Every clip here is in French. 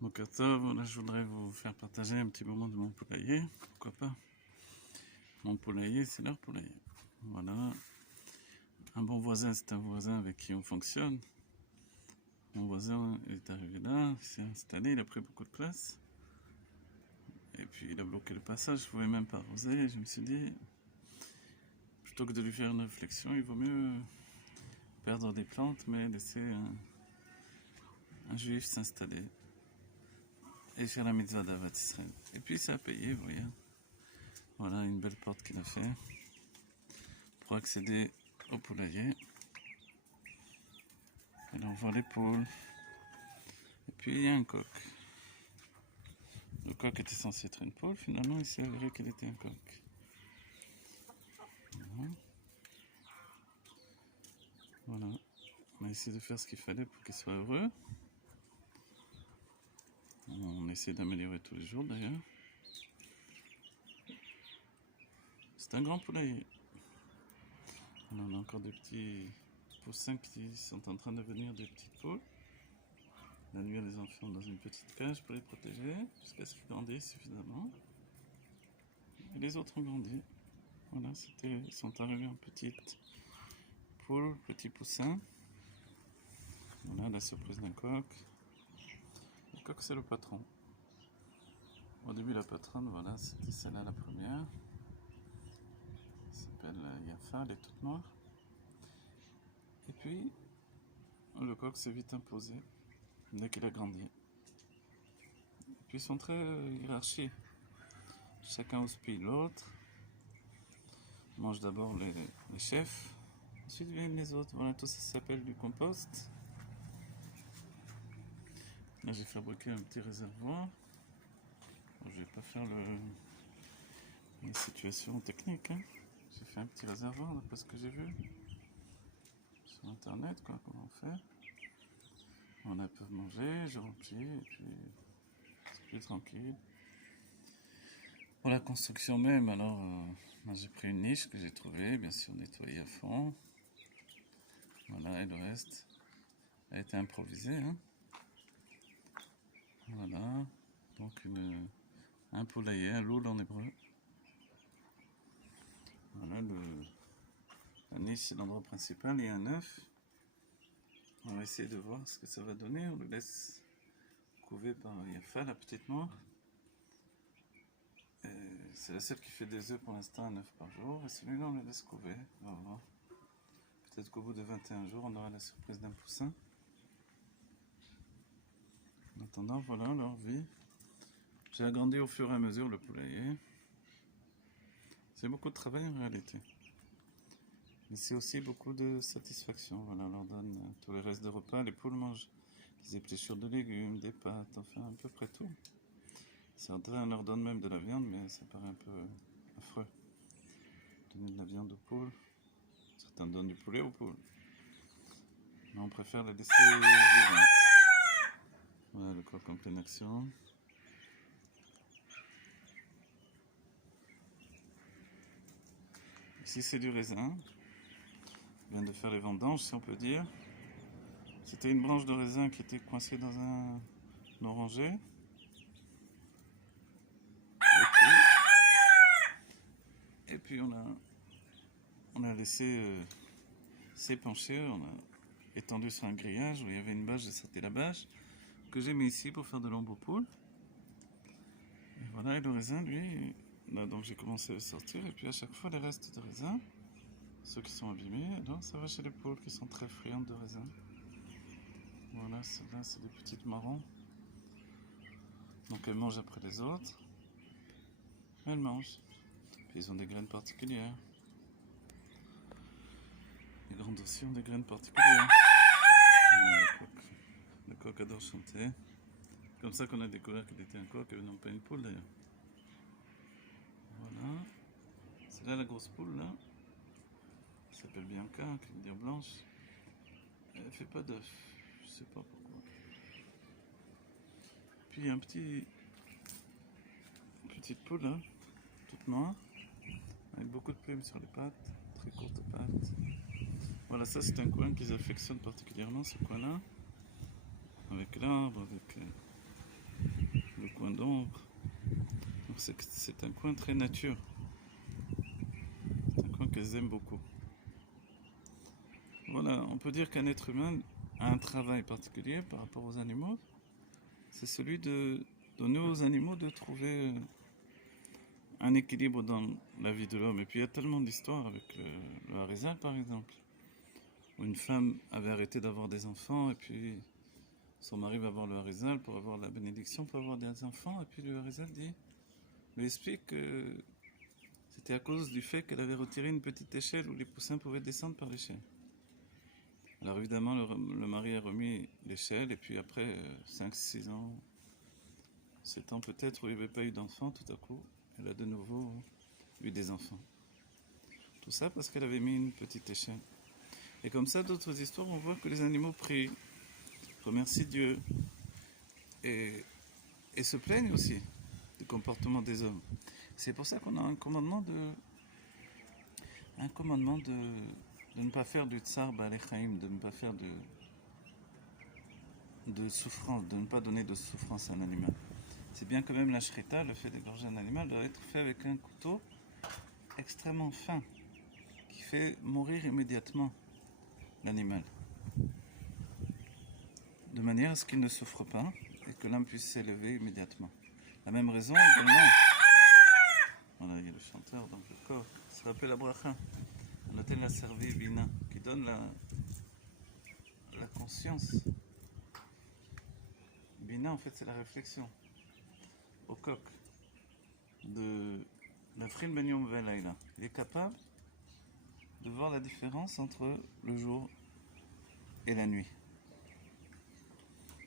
Boker Tov, voilà, je voudrais vous faire partager un petit moment de mon poulailler, pourquoi pas. Mon poulailler, c'est leur poulailler. Voilà. Un bon voisin, c'est un voisin avec qui on fonctionne. Mon voisin est arrivé là, il s'est installé, il a pris beaucoup de place. Et puis il a bloqué le passage, je ne pouvais même pas arroser. Je me suis dit, plutôt que de lui faire une réflexion, il vaut mieux perdre des plantes, mais laisser un juif s'installer et faire la mitzvah d'Avat Israël. Et puis ça a payé, vous voyez. Voilà une belle porte qu'il a fait pour accéder au poulailler. Et là on voit les poules. Et puis il y a un coq. Le coq était censé être une poule, finalement il s'est avéré qu'il était un coq. Voilà. On a essayé de faire ce qu'il fallait pour qu'il soit heureux. On essaie d'améliorer tous les jours d'ailleurs. C'est un grand poulailler. Alors, on a encore des petits poussins qui sont en train de devenir des petites poules. La nuit, les enfants dans une petite cage pour les protéger jusqu'à ce qu'ils grandissent suffisamment. Et les autres ont grandi. Voilà, ils sont arrivés en petites poules, petits poussins. Voilà la surprise d'un coq. Le coq, c'est le patron. Au début, la patronne, voilà, c'était celle-là la première. Elle s'appelle Yafa, elle est toute noire. Et puis, le coq s'est vite imposé dès qu'il a grandi. Et puis, ils sont très hiérarchiques. Chacun houspille l'autre. Mange d'abord les chefs. Ensuite viennent les autres. Voilà, tout ça s'appelle du compost. Là, j'ai fabriqué un petit réservoir. Bon, je vais pas faire la situation technique. Hein. J'ai fait un petit réservoir d'après ce que j'ai vu sur internet, quoi, comment on fait. On a pu manger, je remplis, et puis c'est plus tranquille. Pour la construction même, alors, j'ai pris une niche que j'ai trouvée, bien sûr nettoyée à fond. Voilà, et le reste a été improvisé. Hein. Voilà, donc un poulailler, un loul en hébreu. Voilà, la niche c'est l'endroit principal, il y a un œuf. On va essayer de voir ce que ça va donner. On le laisse couver par Yafa, la petite noire. C'est la seule qui fait des œufs pour l'instant, un œuf par jour. Et celui-là, on le laisse couver. On va voir. Peut-être qu'au bout de 21 jours, on aura la surprise d'un poussin. En attendant, voilà leur vie. J'ai agrandi au fur et à mesure le poulailler. C'est beaucoup de travail en réalité. Mais c'est aussi beaucoup de satisfaction. Voilà, on leur donne tous les restes de repas. Les poules mangent des épluchures de légumes, des pâtes, enfin à peu près tout. Certains leur donnent même de la viande, mais ça paraît un peu affreux. Donner de la viande aux poules. Certains donnent du poulet aux poules. Mais on préfère les laisser vivantes. Voilà le coq en pleine action. Ici c'est du raisin. Je viens de faire les vendanges, si on peut dire. C'était une branche de raisin qui était coincée dans un oranger. Et puis on a laissé s'épancher, on a étendu sur un grillage où il y avait une bâche, j'ai sorti la bâche que j'ai mis ici pour faire de l'ombre aux poules. Et voilà, et le raisin, lui, là donc j'ai commencé à le sortir, et puis à chaque fois les restes de raisin, ceux qui sont abîmés, alors ça va chez les poules qui sont très friandes de raisin. Voilà, celles-là c'est des petites marrons. Donc elles mangent après les autres. Elles mangent. Puis ils ont des graines particulières. Les grandes aussi ont des graines particulières. Le coq adore chanter. Comme ça qu'on a découvert qu'il était un coq et non pas une poule d'ailleurs. Voilà. C'est là la grosse poule là. Elle s'appelle Bianca, qui veut dire blanche. Elle fait pas d'œufs. Je sais pas pourquoi. Puis il y a une petite poule là, toute noire, avec beaucoup de plumes sur les pattes, très courtes pattes. Voilà, ça c'est un coin qu'ils affectionnent particulièrement, ce coin-là. Avec l'arbre, avec le coin d'ombre. C'est un coin très nature. C'est un coin qu'elles aiment beaucoup. Voilà, on peut dire qu'un être humain a un travail particulier par rapport aux animaux. C'est celui de donner aux animaux de trouver un équilibre dans la vie de l'homme. Et puis il y a tellement d'histoires avec le Harizal par exemple, où une femme avait arrêté d'avoir des enfants et puis son mari va voir le Harizal pour avoir la bénédiction, pour avoir des enfants. Et puis le Harizal lui explique que c'était à cause du fait qu'elle avait retiré une petite échelle où les poussins pouvaient descendre par l'échelle. Alors évidemment, le mari a remis l'échelle et puis après 5, 6 ans, 7 ans peut-être, où il n'y avait pas eu d'enfants, tout à coup, elle a de nouveau eu des enfants. Tout ça parce qu'elle avait mis une petite échelle. Et comme ça, d'autres histoires, on voit que les animaux prient, remercient Dieu et se plaignent aussi du comportement des hommes. C'est pour ça qu'on a un commandement de ne pas faire du tsar ba'alechaim, de ne pas faire de souffrance, de ne pas donner de souffrance à un animal. C'est bien que même la shrita, le fait d'égorger un animal, doit être fait avec un couteau extrêmement fin, qui fait mourir immédiatement l'animal. De manière à ce qu'il ne souffre pas et que l'âme puisse s'élever immédiatement. La même raison également. Voilà, il y a le chanteur, donc le corps. Ça se rappelle la bracha. On a la servi bina, qui donne la conscience. Bina, en fait, c'est la réflexion. Au coq. De la Frin Ben Yom Velaïla. Il est capable de voir la différence entre le jour et la nuit.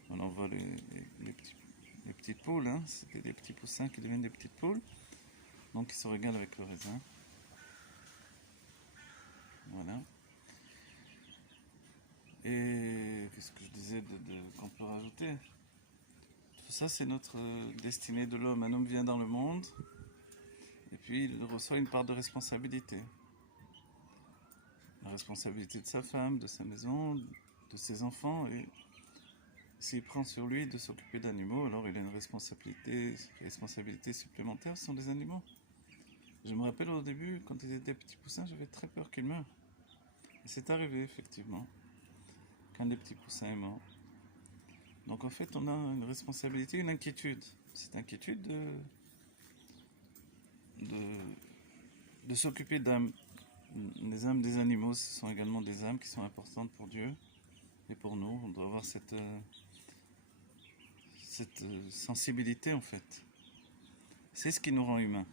On voit les petites poules, hein. C'était des petits poussins qui deviennent des petites poules. Donc ils se régalent avec le raisin. Voilà. Et qu'est-ce que je disais qu'on peut rajouter? Tout ça, c'est notre destinée de l'homme. Un homme vient dans le monde et puis il reçoit une part de responsabilité. La responsabilité de sa femme, de sa maison, de ses enfants. Et s'il prend sur lui de s'occuper d'animaux, alors il a une responsabilité supplémentaire. Ce sont des animaux. Je me rappelle au début, quand ils étaient petits poussins, j'avais très peur qu'ils meurent. Et c'est arrivé, effectivement, qu'un des petits poussins est mort. Donc en fait, on a une responsabilité, une inquiétude. Cette inquiétude de s'occuper d'âmes. Les âmes des animaux, ce sont également des âmes qui sont importantes pour Dieu et pour nous. On doit avoir cette sensibilité en fait. C'est ce qui nous rend humains.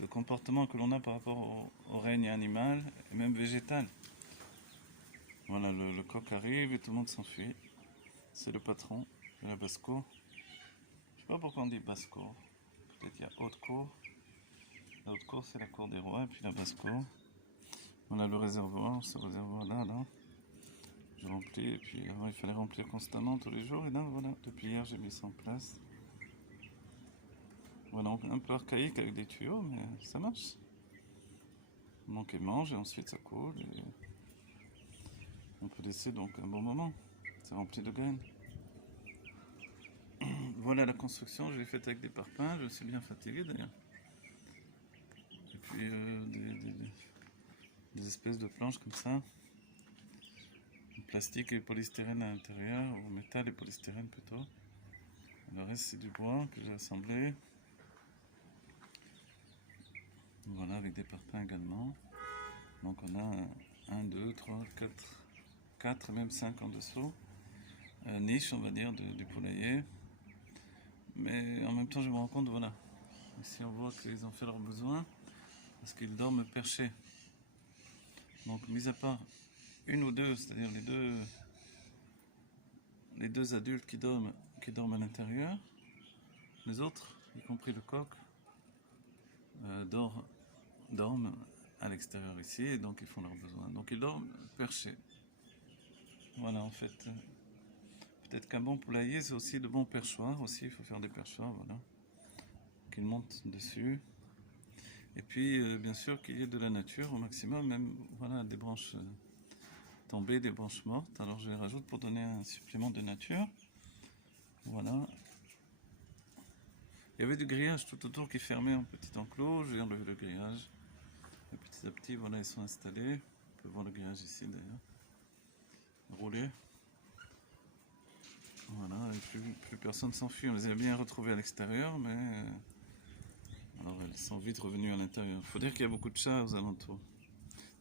Le comportement que l'on a par rapport au règne animal et même végétal. Voilà, le coq arrive et tout le monde s'enfuit. C'est le patron de la basse-cour. Je ne sais pas pourquoi on dit basse-cour. Peut-être qu'il y a haute-cour. La haute-cour, c'est la cour des rois, et puis la basse-cour. Voilà le réservoir, ce réservoir-là, là. Je remplis, et puis avant, il fallait remplir constamment tous les jours. Et là, voilà, depuis hier, j'ai mis ça en place. Voilà, un peu archaïque avec des tuyaux, mais ça marche. Donc, il mange, et ensuite ça coule. Et on peut laisser donc un bon moment. C'est rempli de graines. Voilà la construction, je l'ai faite avec des parpaings, je suis bien fatigué d'ailleurs. Et puis des espèces de planches comme ça. Plastique et polystyrène à l'intérieur, ou métal et polystyrène plutôt. Le reste c'est du bois que j'ai assemblé. Voilà, avec des parpaings également. Donc on a 1, 2, 3, 4, même 5 en dessous. Niche on va dire du poulailler. Mais en même temps je me rends compte, voilà. Ici on voit qu'ils ont fait leurs besoins parce qu'ils dorment perchés. Donc mis à part une ou deux, c'est-à-dire les deux adultes qui dorment à l'intérieur, les autres, y compris le coq, dorment à l'extérieur ici, et donc ils font leurs besoins. Donc ils dorment perchés. Voilà, en fait, peut-être qu'un bon poulailler, c'est aussi de bons perchoirs, aussi, il faut faire des perchoirs, voilà, qu'ils montent dessus. Et puis, bien sûr, qu'il y ait de la nature au maximum, même, voilà, des branches tombées, des branches mortes. Alors je les rajoute pour donner un supplément de nature. Voilà. Il y avait du grillage tout autour qui fermait un petit enclos. J'ai enlevé le grillage. Et petit à petit, voilà, ils sont installés. On peut voir le grillage ici d'ailleurs. Roulé. Voilà, et plus personne s'enfuit. On les a bien retrouvés à l'extérieur, mais alors elles sont vite revenues à l'intérieur. Il faut dire qu'il y a beaucoup de chats aux alentours.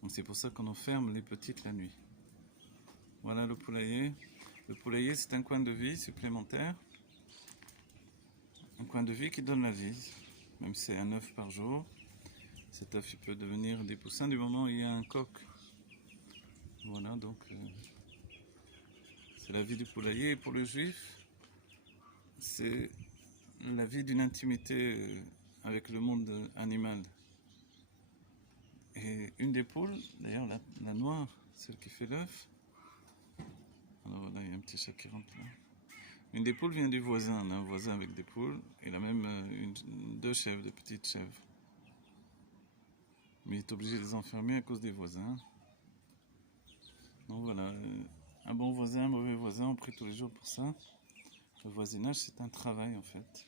Donc c'est pour ça qu'on enferme les petites la nuit. Voilà le poulailler. Le poulailler, c'est un coin de vie supplémentaire. Un coin de vie qui donne la vie. Même si c'est un œuf par jour. Cet œuf il peut devenir des poussins du moment où il y a un coq. Voilà, donc c'est la vie du poulailler. Et pour le juif, c'est la vie d'une intimité avec le monde animal. Et une des poules, d'ailleurs la noire, celle qui fait l'œuf, alors voilà, il y a un petit chat qui rentre là. Une des poules vient du voisin, on a un voisin avec des poules, il a même deux chèvres, de petites chèvres. Mais il est obligé de les enfermer à cause des voisins. Donc voilà, un bon voisin, un mauvais voisin, on prie tous les jours pour ça. Le voisinage, c'est un travail en fait.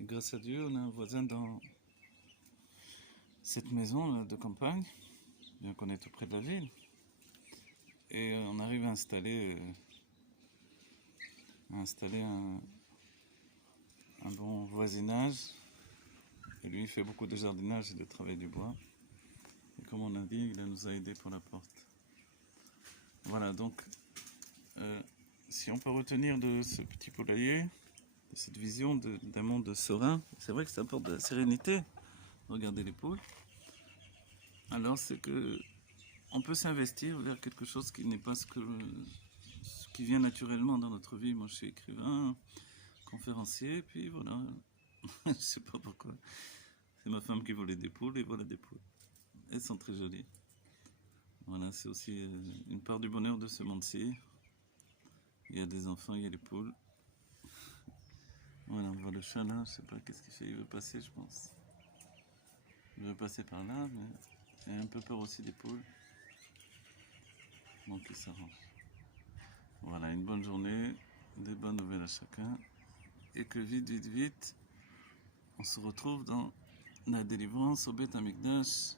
Et grâce à Dieu, on a un voisin dans cette maison de campagne, bien qu'on est tout près de la ville. Et on arrive à installer un bon voisinage. Et lui, il fait beaucoup de jardinage et de travail du bois. Et comme on a dit, il nous a aidés pour la porte. Voilà, donc, si on peut retenir de ce petit poulailler, de cette vision d'un monde serein, c'est vrai que ça apporte de la sérénité. Regardez les poules. Alors, c'est que on peut s'investir vers quelque chose qui n'est pas ce qui vient naturellement dans notre vie. Moi, je suis écrivain, conférencier, puis voilà. Je sais pas pourquoi. C'est ma femme qui voulait des poules et voilà des poules. Elles sont très jolies. Voilà, c'est aussi une part du bonheur de ce monde-ci. Il y a des enfants, il y a les poules. Voilà, on voit le chat là, je sais pas qu'est-ce qu'il fait, il veut passer, je pense. Il veut passer par là, mais il a un peu peur aussi des poules. Donc il s'arrange. Voilà, une bonne journée, des bonnes nouvelles à chacun. Et que vite, vite, vite, on se retrouve dans la délivrance au Beth Amikdash.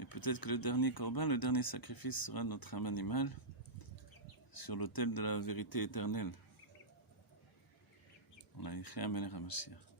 Et peut-être que le dernier corban, le dernier sacrifice sera notre âme animale sur l'autel de la vérité éternelle. On a écrit Amen et Ramashiach.